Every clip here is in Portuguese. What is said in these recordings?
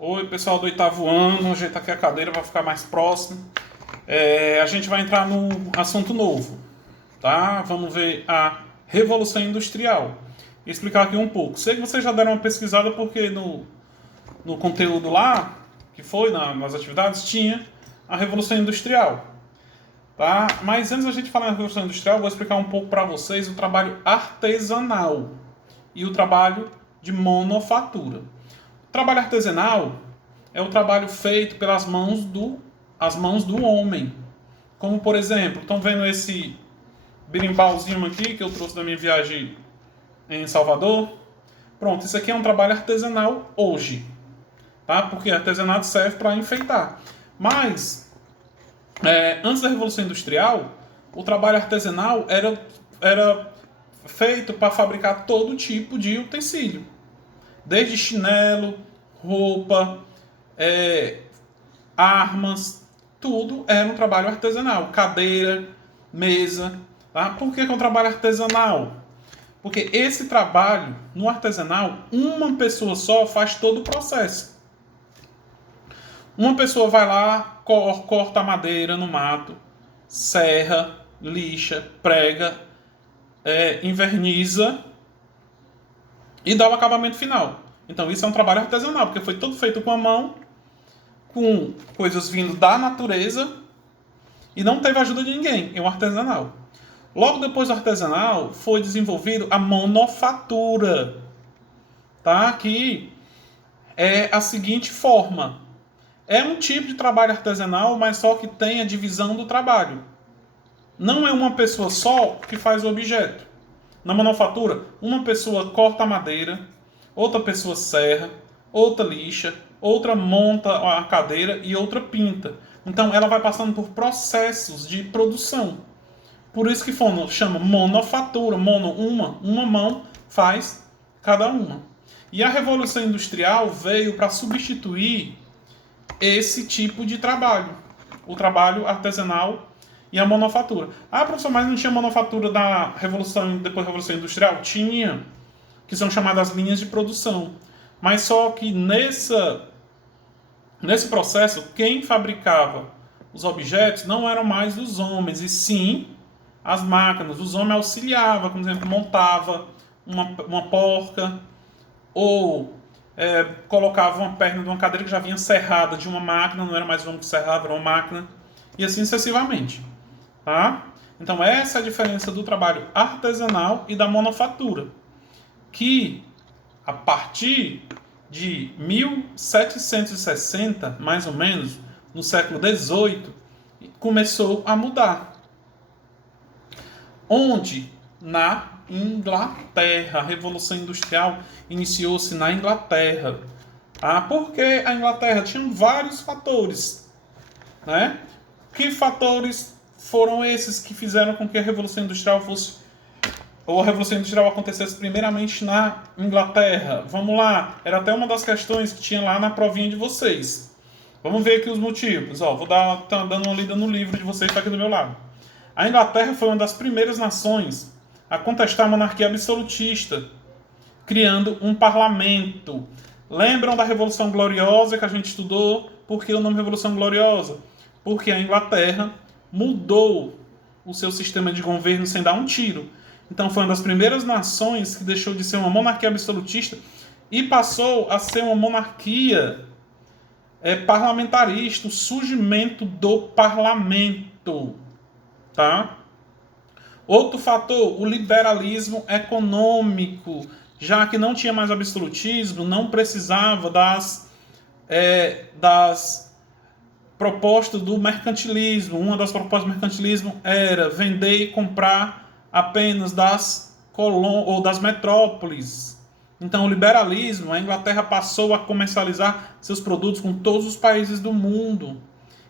Oi, pessoal do oitavo ano, ajeita aqui a cadeira para ficar mais próximo. A gente vai entrar num assunto novo, tá? Vamos ver a Revolução Industrial. E explicar aqui um pouco. Sei que vocês já deram uma pesquisada porque no conteúdo lá, que foi nas atividades, tinha a Revolução Industrial, tá? Mas antes da gente falar na Revolução Industrial, vou explicar um pouco para vocês o trabalho artesanal e o trabalho de monofatura. O trabalho artesanal é o trabalho feito pelas as mãos do homem. Como, por exemplo, estão vendo esse berimbauzinho aqui que eu trouxe da minha viagem em Salvador? Pronto, isso aqui é um trabalho artesanal hoje, tá? Porque artesanato serve para enfeitar. Mas, antes da Revolução Industrial, o trabalho artesanal era feito para fabricar todo tipo de utensílio. Desde chinelo, roupa, armas, tudo era um trabalho artesanal. Cadeira, mesa. Tá? Por que é um trabalho artesanal? Porque esse trabalho, no artesanal, uma pessoa só faz todo o processo. Uma pessoa vai lá, corta a madeira no mato, serra, lixa, prega, inverniza e dá o acabamento final. Então isso é um trabalho artesanal, porque foi todo feito com a mão, com coisas vindo da natureza e não teve ajuda de ninguém. É um artesanal. Logo depois do artesanal foi desenvolvido a monofatura, tá? Que é a seguinte forma. É um tipo de trabalho artesanal, mas só que tem a divisão do trabalho. Não é uma pessoa só que faz o objeto. Na manufatura, uma pessoa corta a madeira, outra pessoa serra, outra lixa, outra monta a cadeira e outra pinta. Então ela vai passando por processos de produção. Por isso que chama monofatura. Mono, uma mão faz cada uma. E a Revolução Industrial veio para substituir esse tipo de trabalho. O trabalho artesanal e a monofatura. Ah, professor, mas não tinha monofatura da Revolução, depois da Revolução Industrial? Tinha, que são chamadas linhas de produção. Mas só que nesse processo, quem fabricava os objetos não eram mais os homens, e sim as máquinas. Os homens auxiliavam, por exemplo, montava uma porca, ou colocava uma perna de uma cadeira que já vinha serrada de uma máquina, não era mais o homem que serrava, era uma máquina, e assim sucessivamente. Tá? Então essa é a diferença do trabalho artesanal e da monofatura, que a partir de 1760, mais ou menos, no século XVIII, começou a mudar. Onde? Na Inglaterra. A Revolução Industrial iniciou-se na Inglaterra. Porque a Inglaterra tinha vários fatores. Né? Que fatores foram esses que fizeram com que a Revolução Industrial ou a Revolução Industrial acontecesse primeiramente na Inglaterra? Vamos lá, era até uma das questões que tinha lá na provinha de vocês. Vamos ver aqui os motivos. Vou dando uma lida no livro de vocês, está aqui do meu lado. A Inglaterra foi uma das primeiras nações a contestar a monarquia absolutista, criando um parlamento. Lembram da Revolução Gloriosa que a gente estudou? Por que o nome Revolução Gloriosa? Porque a Inglaterra mudou o seu sistema de governo sem dar um tiro. Então foi uma das primeiras nações que deixou de ser uma monarquia absolutista e passou a ser uma monarquia parlamentarista, o surgimento do parlamento. Tá? Outro fator, o liberalismo econômico. Já que não tinha mais absolutismo, não precisava das propostas do mercantilismo. Uma das propostas do mercantilismo era vender e comprar apenas das metrópoles. Então, o liberalismo, a Inglaterra passou a comercializar seus produtos com todos os países do mundo.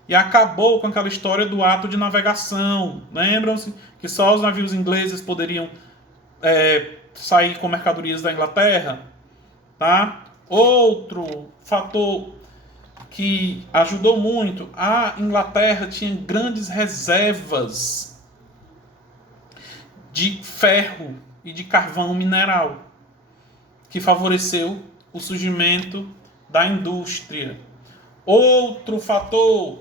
E acabou com aquela história do ato de navegação. Lembram-se que só os navios ingleses poderiam sair com mercadorias da Inglaterra? Tá? Outro fator que ajudou muito, a Inglaterra tinha grandes reservas de ferro e de carvão mineral, que favoreceu o surgimento da indústria. Outro fator,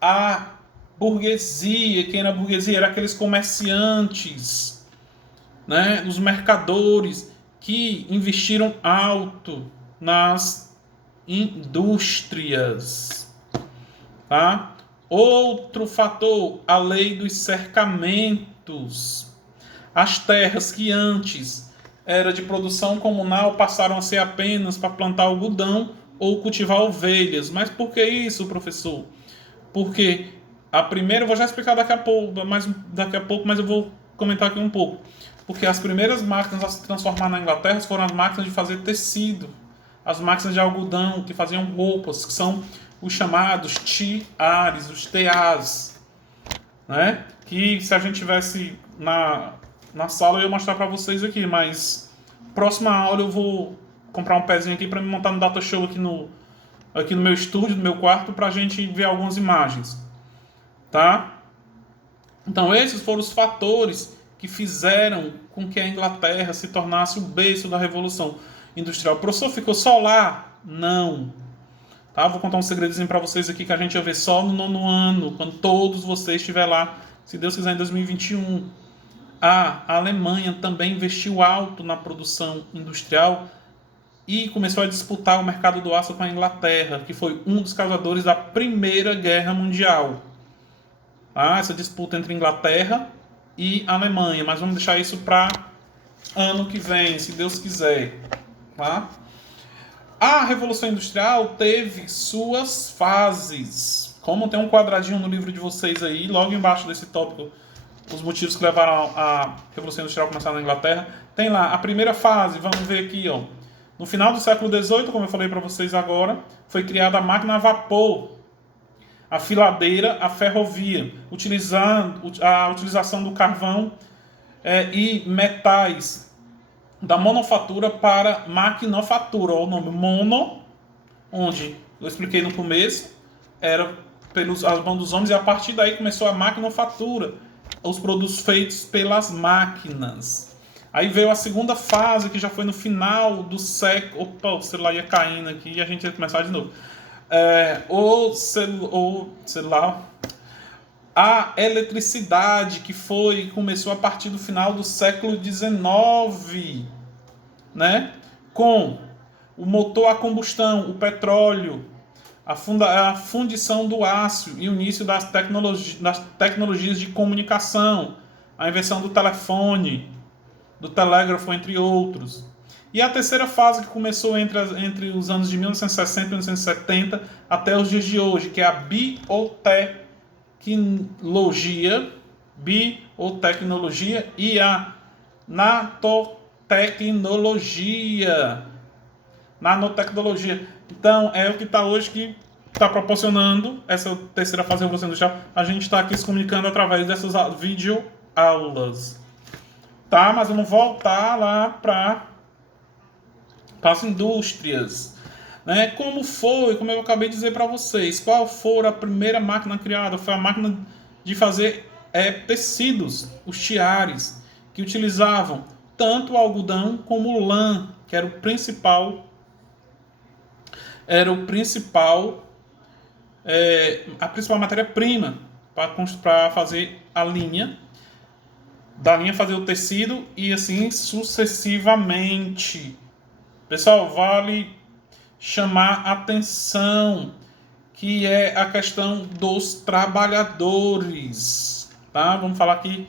a burguesia. Quem era a burguesia? Era aqueles comerciantes, né? Os mercadores que investiram alto nas indústrias. Tá? Outro fator, a lei dos cercamentos. As terras que antes era de produção comunal passaram a ser apenas para plantar algodão ou cultivar ovelhas. Mas por que isso, professor? Porque a primeira, eu vou já explicar daqui a pouco, mas eu vou comentar aqui um pouco. Porque as primeiras máquinas a se transformar na Inglaterra foram as máquinas de fazer tecido. As máquinas de algodão que faziam roupas, que são os chamados tiares, os teás, né? Que se a gente tivesse na sala eu ia mostrar para vocês aqui, mas próxima aula eu vou comprar um pezinho aqui para me montar no data show aqui no meu estúdio, no meu quarto, para a gente ver algumas imagens, tá? Então esses foram os fatores que fizeram com que a Inglaterra se tornasse o berço da Revolução Industrial. O professor ficou só lá? Não. Tá? Vou contar um segredozinho para vocês aqui que a gente vai ver só no 9º ano, quando todos vocês estiverem lá, se Deus quiser, em 2021. A Alemanha também investiu alto na produção industrial e começou a disputar o mercado do aço com a Inglaterra, que foi um dos causadores da Primeira Guerra Mundial. Tá? Essa disputa entre Inglaterra e Alemanha, mas vamos deixar isso para ano que vem, se Deus quiser. Tá? A Revolução Industrial teve suas fases. Como tem um quadradinho no livro de vocês aí, logo embaixo desse tópico, os motivos que levaram a Revolução Industrial a começar na Inglaterra, tem lá a primeira fase, vamos ver aqui, ó. No final do século XVIII, como eu falei para vocês agora, foi criada a máquina a vapor, a filadeira, a ferrovia, utilizando a utilização do carvão e metais da monofatura para maquinofatura. Olha o nome mono, onde eu expliquei no começo, era as mãos dos homens, e a partir daí começou a maquinofatura, os produtos feitos pelas máquinas. Aí veio a segunda fase, que já foi no final do século... Opa, o celular ia caindo aqui e a gente ia começar de novo. O celular... A eletricidade, que começou a partir do final do século XIX, né? Com o motor a combustão, o petróleo, a fundição do aço e o início das tecnologias de comunicação, a invenção do telefone, do telégrafo, entre outros. E a terceira fase, que começou entre os anos de 1960 e 1970 até os dias de hoje, que é a biotecnologia e a nanotecnologia. Então, é o que está hoje, que está proporcionando essa terceira fase da Revolução Industrial. A gente está aqui se comunicando através dessas videoaulas. Tá? Mas vamos voltar lá para as indústrias. Né? Como eu acabei de dizer para vocês, qual foi a primeira máquina criada? Foi a máquina de fazer tecidos, os tiares, que utilizavam tanto o algodão como o lã, que era a principal matéria-prima para fazer a linha, da linha fazer o tecido e assim sucessivamente. Pessoal, vale chamar a atenção que é a questão dos trabalhadores, tá? Vamos falar aqui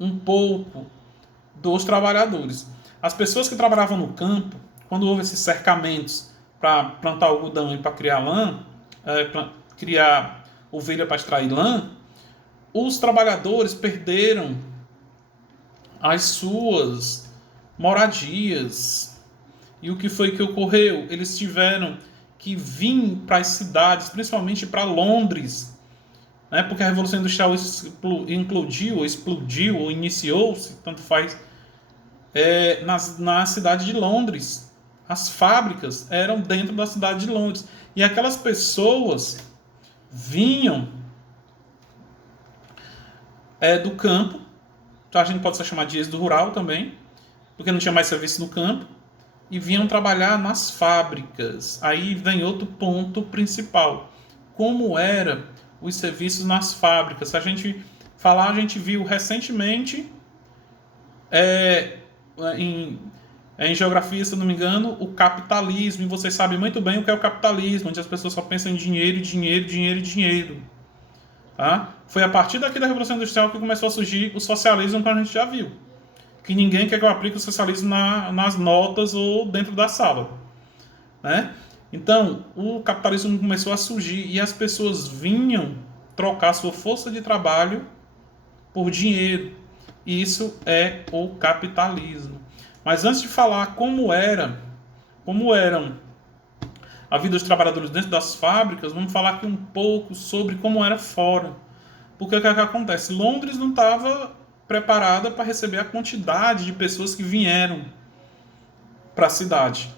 um pouco dos trabalhadores. As pessoas que trabalhavam no campo, quando houve esses cercamentos para plantar algodão e para criar lã, criar ovelha para extrair lã, os trabalhadores perderam as suas moradias. E o que foi que ocorreu? Eles tiveram que vir para as cidades, principalmente para Londres, né? Porque a Revolução Industrial explodiu ou iniciou-se, tanto faz, na cidade de Londres. As fábricas eram dentro da cidade de Londres. E aquelas pessoas vinham do campo, então a gente pode chamar de êxodo rural também, porque não tinha mais serviço no campo, e vinham trabalhar nas fábricas. Aí vem outro ponto principal. Como eram os serviços nas fábricas? Se a gente falar, a gente viu recentemente é, em, em geografia, se eu não me engano, o capitalismo. E vocês sabem muito bem o que é o capitalismo, onde as pessoas só pensam em dinheiro, dinheiro, dinheiro e dinheiro. Tá? Foi a partir daqui da Revolução Industrial que começou a surgir o socialismo, que a gente já viu. Que ninguém quer que eu aplique o socialismo nas notas ou dentro da sala. Né? Então, o capitalismo começou a surgir e as pessoas vinham trocar sua força de trabalho por dinheiro. Isso é o capitalismo. Mas antes de falar como eram a vida dos trabalhadores dentro das fábricas, vamos falar aqui um pouco sobre como era fora. Porque o que acontece? Londres não estava preparada para receber a quantidade de pessoas que vieram para a cidade.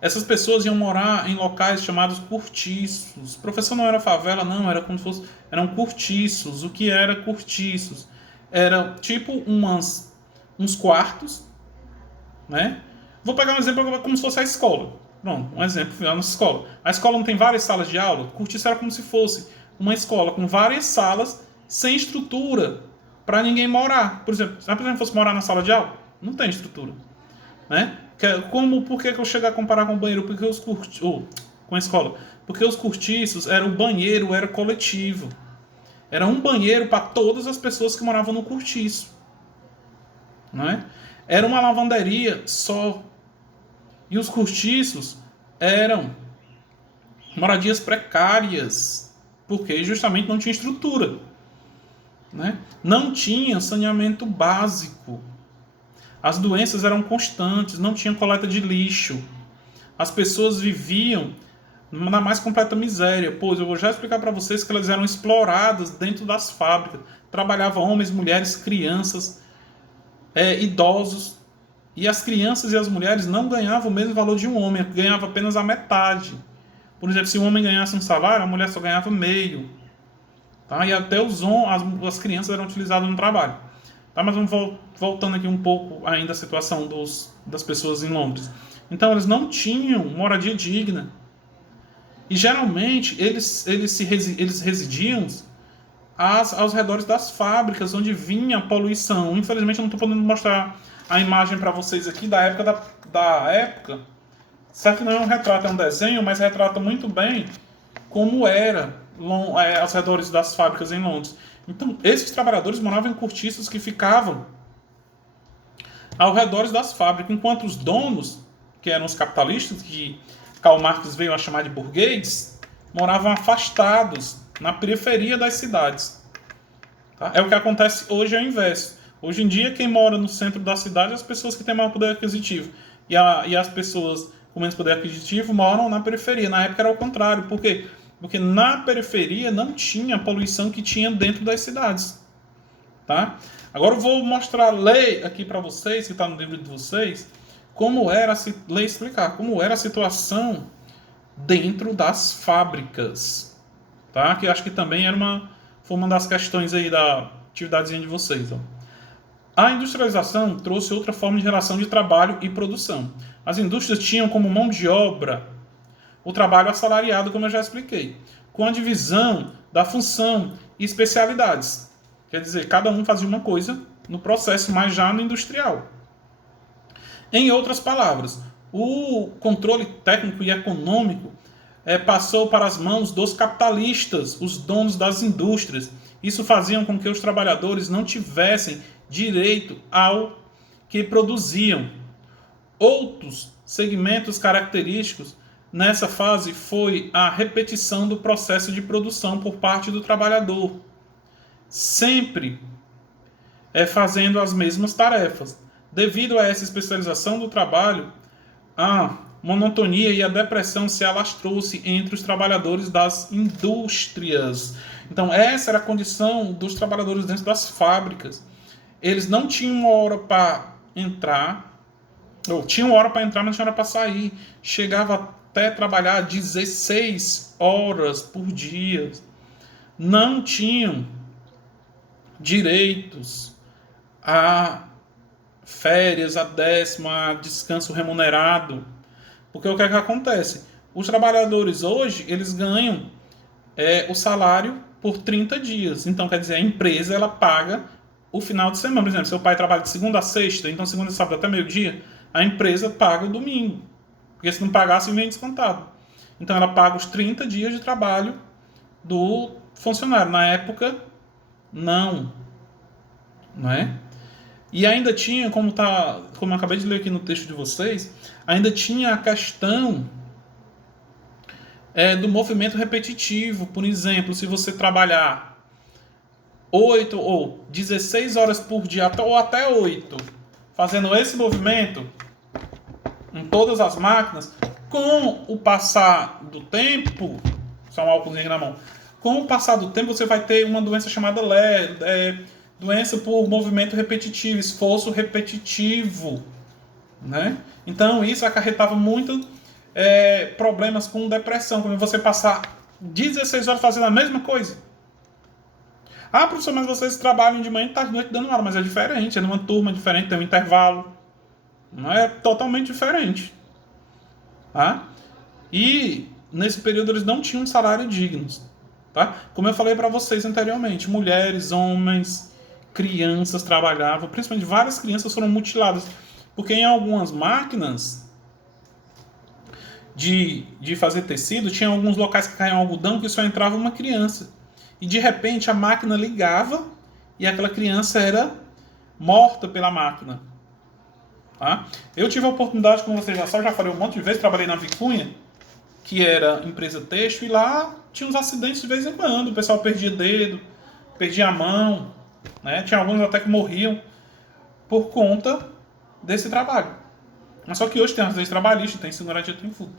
Essas pessoas iam morar em locais chamados cortiços. Professor, não era favela, não, era como se fosse, eram cortiços. O que era cortiços? Era tipo uns quartos, né? Vou pegar um exemplo como se fosse a escola. Pronto, um exemplo, a nossa escola. A escola não tem várias salas de aula? Cortiço era como se fosse uma escola com várias salas sem estrutura para ninguém morar. Por exemplo, se a pessoa fosse morar na sala de aula, não tem estrutura, né? Por que eu chego a comparar com o banheiro? Porque com a escola. Porque os cortiços, o banheiro era coletivo. Era um banheiro para todas as pessoas que moravam no cortiço. Né? Era uma lavanderia só. E os cortiços eram moradias precárias. Porque justamente não tinha estrutura. Né? Não tinha saneamento básico. As doenças eram constantes, não tinha coleta de lixo. As pessoas viviam na mais completa miséria. Pois eu vou já explicar para vocês que elas eram exploradas dentro das fábricas. Trabalhavam homens, mulheres, crianças, idosos. E as crianças e as mulheres não ganhavam o mesmo valor de um homem, ganhava apenas a metade. Por exemplo, se um homem ganhasse um salário, a mulher só ganhava meio. Tá? E até as crianças eram utilizadas no trabalho. Tá, mas vamos voltando aqui um pouco ainda à situação das pessoas em Londres. Então, eles não tinham moradia digna. E, geralmente, eles residiam aos redores das fábricas, onde vinha a poluição. Infelizmente, eu não estou podendo mostrar a imagem para vocês aqui da época da época. Certo que não é um retrato, é um desenho, mas retrata muito bem como era aos redores das fábricas em Londres. Então, esses trabalhadores moravam em cortiços que ficavam ao redor das fábricas, enquanto os donos, que eram os capitalistas, que Karl Marx veio a chamar de burguês, moravam afastados, na periferia das cidades. Tá? É o que acontece hoje ao inverso. Hoje em dia, quem mora no centro da cidade é as pessoas que têm maior poder aquisitivo. E as pessoas com menos poder aquisitivo moram na periferia. Na época era o contrário. Por quê? Porque na periferia não tinha a poluição que tinha dentro das cidades. Tá? Agora eu vou mostrar a lei aqui para vocês, que está no livro de vocês, como era a situação dentro das fábricas. Tá? Que eu acho que também foi uma das questões aí da atividadezinha de vocês. Ó. A industrialização trouxe outra forma de relação de trabalho e produção. As indústrias tinham como mão de obra o trabalho assalariado, como eu já expliquei, com a divisão da função e especialidades. Quer dizer, cada um fazia uma coisa no processo, mas já no industrial. Em outras palavras, o controle técnico e econômico passou para as mãos dos capitalistas, os donos das indústrias. Isso fazia com que os trabalhadores não tivessem direito ao que produziam. Outros segmentos característicos nessa fase foi a repetição do processo de produção por parte do trabalhador, sempre fazendo as mesmas tarefas. Devido a essa especialização do trabalho, a monotonia e a depressão se alastrou-se entre os trabalhadores das indústrias. Então, essa era a condição dos trabalhadores dentro das fábricas. Eles não tinham uma hora para entrar, ou tinham hora para entrar, mas não tinha hora para sair. Chegava até trabalhar 16 horas por dia. Não tinham direitos a férias, a 10ª, descanso remunerado. Porque o que é que acontece? Os trabalhadores hoje, eles ganham o salário por 30 dias. Então, quer dizer, a empresa ela paga o final de semana. Por exemplo, seu pai trabalha de segunda a sexta, então segunda e sábado até meio-dia, a empresa paga o domingo. Porque se não pagasse, vem descontado. Então, ela paga os 30 dias de trabalho do funcionário. Na época, não é? E ainda tinha, como eu acabei de ler aqui no texto de vocês, ainda tinha a questão do movimento repetitivo. Por exemplo, se você trabalhar 8 ou 16 horas por dia, ou até 8, fazendo esse movimento em todas as máquinas, com o passar do tempo, só um álcoolzinho na mão, com o passar do tempo você vai ter uma doença chamada doença por movimento repetitivo, esforço repetitivo, né? Então isso acarretava muito problemas com depressão, como você passar 16 horas fazendo a mesma coisa. Ah, professor, mas vocês trabalham de manhã e tarde de noite dando aula, mas é diferente, é numa turma diferente, tem um intervalo, não é totalmente diferente, tá? E nesse período eles não tinham um salário digno, tá? Como eu falei para vocês anteriormente, mulheres, homens, crianças trabalhavam, principalmente várias crianças foram mutiladas, porque em algumas máquinas de fazer tecido, tinha alguns locais que caíam algodão que só entrava uma criança. E de repente a máquina ligava e aquela criança era morta pela máquina. Tá? Eu tive a oportunidade, como vocês já sabem, já falei um monte de vezes, trabalhei na Vicunha, que era empresa têxtil, e lá tinha uns acidentes de vez em quando. O pessoal perdia dedo, perdia a mão, né? Tinha alguns até que morriam por conta desse trabalho. Mas só que hoje tem as leis trabalhistas, tem segurança, tem tudo.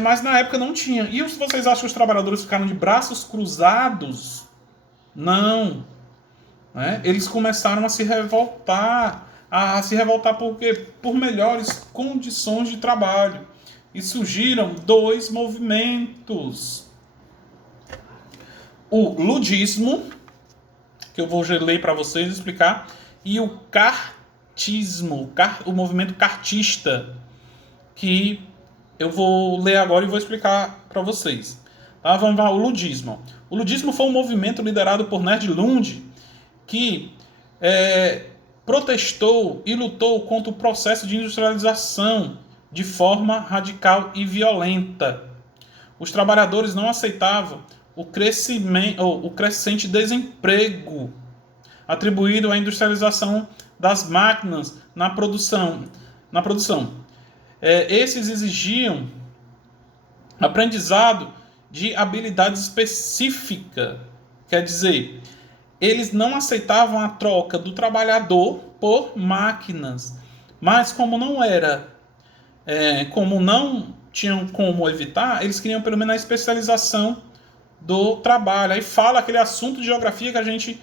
Mas na época não tinha. E vocês acham que os trabalhadores ficaram de braços cruzados? Não. Né? Eles começaram a se revoltar. A se revoltar por quê? Por melhores condições de trabalho. E surgiram dois movimentos. O ludismo, que eu vou ler para vocês explicar, e o cartismo, o movimento cartista, que eu vou ler agora e vou explicar para vocês. Tá? Vamos lá, o ludismo. O ludismo foi um movimento liderado por Ned Lund, que protestou e lutou contra o processo de industrialização de forma radical e violenta. Os trabalhadores não aceitavam o crescente desemprego atribuído à industrialização das máquinas na produção. Esses exigiam aprendizado de habilidade específica. Quer dizer, eles não aceitavam a troca do trabalhador por máquinas. Mas como não tinham como evitar, eles queriam pelo menos a especialização do trabalho. Aí fala aquele assunto de geografia que a gente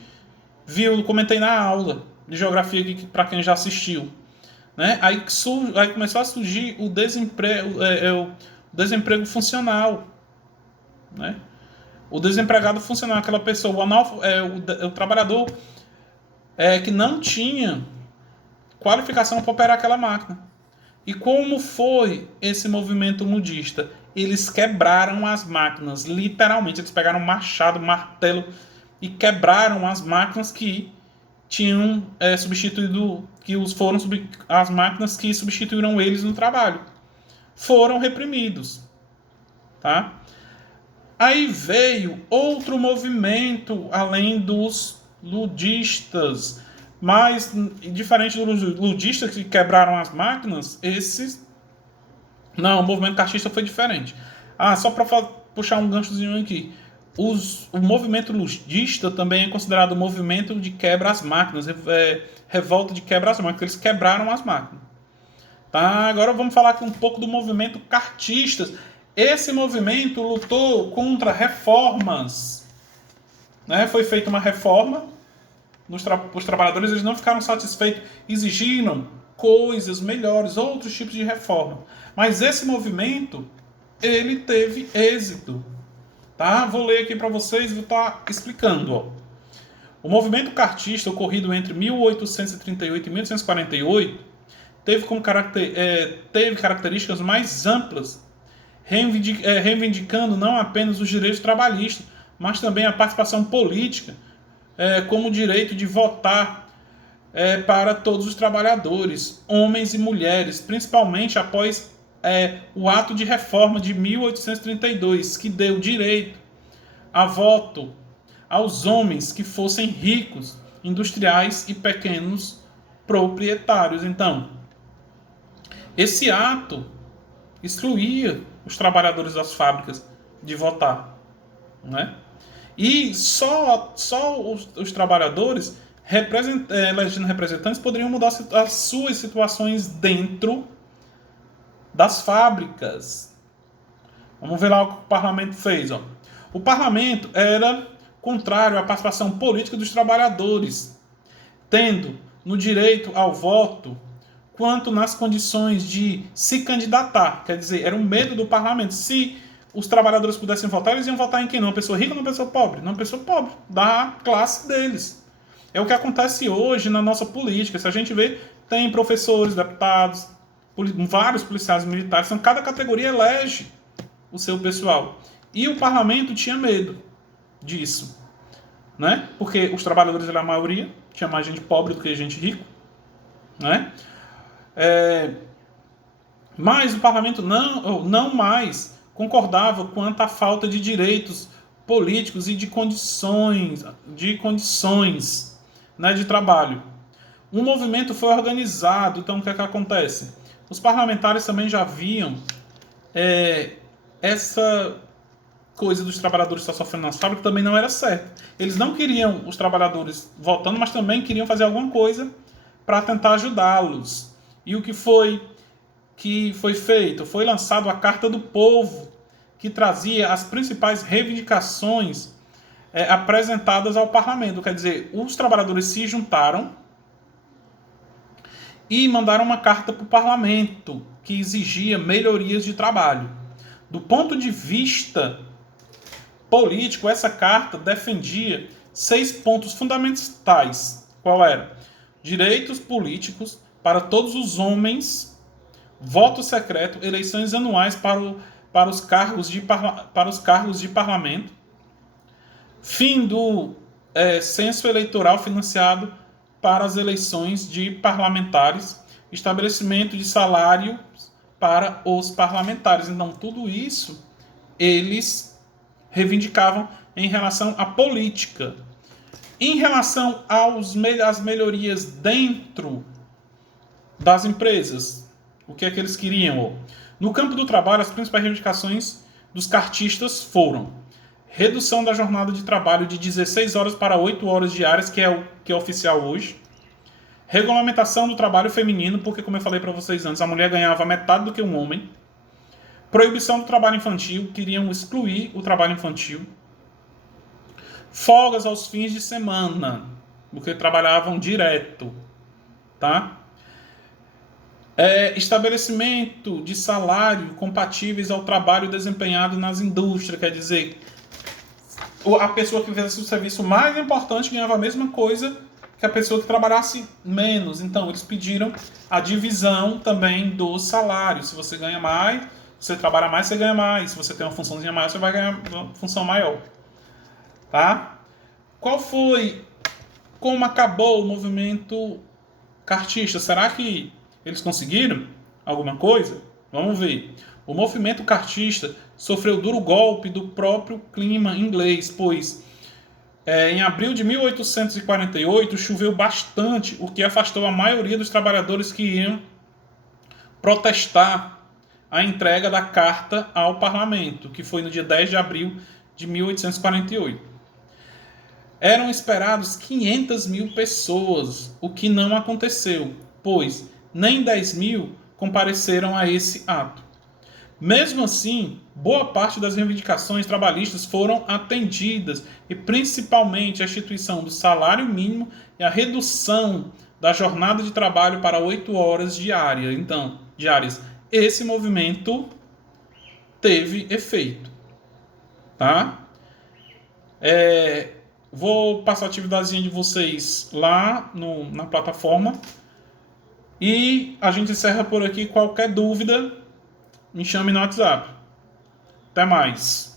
viu, comentei na aula de geografia para quem já assistiu. Né? Aí começou a surgir o desemprego funcional. Né? O desempregado funcional, aquela pessoa, o trabalhador que não tinha qualificação para operar aquela máquina. E como foi esse movimento ludista? Eles quebraram as máquinas, literalmente. Eles pegaram machado, martelo e quebraram as máquinas que tinham substituído, as máquinas que substituíram eles no trabalho. Foram reprimidos. Tá? Aí veio outro movimento, além dos ludistas. Mas, diferente dos ludistas que quebraram as máquinas, o movimento cartista foi diferente. Só para puxar um ganchozinho aqui. O movimento ludista também é considerado um movimento de quebra às máquinas, revolta de quebra às máquinas, eles quebraram as máquinas. Tá? Agora vamos falar aqui um pouco do movimento cartista. Esse movimento lutou contra reformas. Né? Foi feita uma reforma, os trabalhadores eles não ficaram satisfeitos, exigiram coisas melhores, outros tipos de reforma. Mas esse movimento, ele teve êxito. Tá? Vou ler aqui para vocês e vou estar explicando. O movimento cartista, ocorrido entre 1838 e 1848, teve características mais amplas, reivindicando não apenas os direitos trabalhistas, mas também a participação política, como o direito de votar para todos os trabalhadores, homens e mulheres, principalmente após o ato de reforma de 1832, que deu direito a voto aos homens que fossem ricos, industriais e pequenos proprietários. Então, esse ato excluía os trabalhadores das fábricas de votar, né? E só os trabalhadores elegendo representantes poderiam mudar as suas situações dentro das fábricas. Vamos ver lá o que o parlamento fez. Ó. O parlamento era contrário à participação política dos trabalhadores, tendo no direito ao voto quanto nas condições de se candidatar. Quer dizer, era um medo do parlamento. Se os trabalhadores pudessem votar, eles iam votar em quem? Numa pessoa rica ou numa pessoa pobre? Numa pessoa pobre, da classe deles. É o que acontece hoje na nossa política. Se a gente vê, tem professores, deputados, vários policiais militares, então cada categoria elege o seu pessoal. E o parlamento tinha medo disso, né? Porque os trabalhadores eram a maioria, tinha mais gente pobre do que gente rica, né? Mas o parlamento não mais concordava quanto à falta de direitos políticos e de condições, né, de trabalho. Um movimento foi organizado, então o que é que acontece? Os parlamentares também já viam essa coisa dos trabalhadores estar sofrendo nas fábricas também não era certo. Eles não queriam os trabalhadores votando, mas também queriam fazer alguma coisa para tentar ajudá-los. E o que foi feito? Foi lançado a Carta do Povo, que trazia as principais reivindicações apresentadas ao parlamento. Quer dizer, os trabalhadores se juntaram e mandaram uma carta para o parlamento que exigia melhorias de trabalho. Do ponto de vista político, essa carta defendia 6 pontos fundamentais. Qual era? Direitos políticos para todos os homens, voto secreto, eleições anuais para os cargos de parlamento, fim do censo eleitoral financiado para as eleições de parlamentares, estabelecimento de salário para os parlamentares. Então, tudo isso eles reivindicavam em relação à política. Em relação às melhorias dentro das empresas, o que é que eles queriam? No campo do trabalho, as principais reivindicações dos cartistas foram redução da jornada de trabalho de 16 horas para 8 horas diárias, que é o que é oficial hoje. Regulamentação do trabalho feminino, porque, como eu falei para vocês antes, a mulher ganhava metade do que um homem. Proibição do trabalho infantil, queriam excluir o trabalho infantil. Folgas aos fins de semana, porque trabalhavam direto. Tá? Estabelecimento de salário compatíveis ao trabalho desempenhado nas indústrias, quer dizer, a pessoa que fizesse o serviço mais importante ganhava a mesma coisa que a pessoa que trabalhasse menos. Então, eles pediram a divisão também do salário. Se você ganha mais, você trabalha mais, você ganha mais. Se você tem uma funçãozinha maior, você vai ganhar uma função maior. Tá? Como acabou o movimento cartista? Será que eles conseguiram alguma coisa? Vamos ver. O movimento cartista sofreu duro golpe do próprio clima inglês, pois em abril de 1848 choveu bastante, o que afastou a maioria dos trabalhadores que iam protestar a entrega da carta ao parlamento, que foi no dia 10 de abril de 1848. Eram esperados 500 mil pessoas, o que não aconteceu, pois nem 10 mil compareceram a esse ato. Mesmo assim, boa parte das reivindicações trabalhistas foram atendidas, e principalmente a instituição do salário mínimo e a redução da jornada de trabalho para 8 horas diárias. Esse movimento teve efeito. Tá? vou passar a atividadezinha de vocês lá na plataforma. E a gente encerra por aqui. Qualquer dúvida, me chame no WhatsApp. Até mais.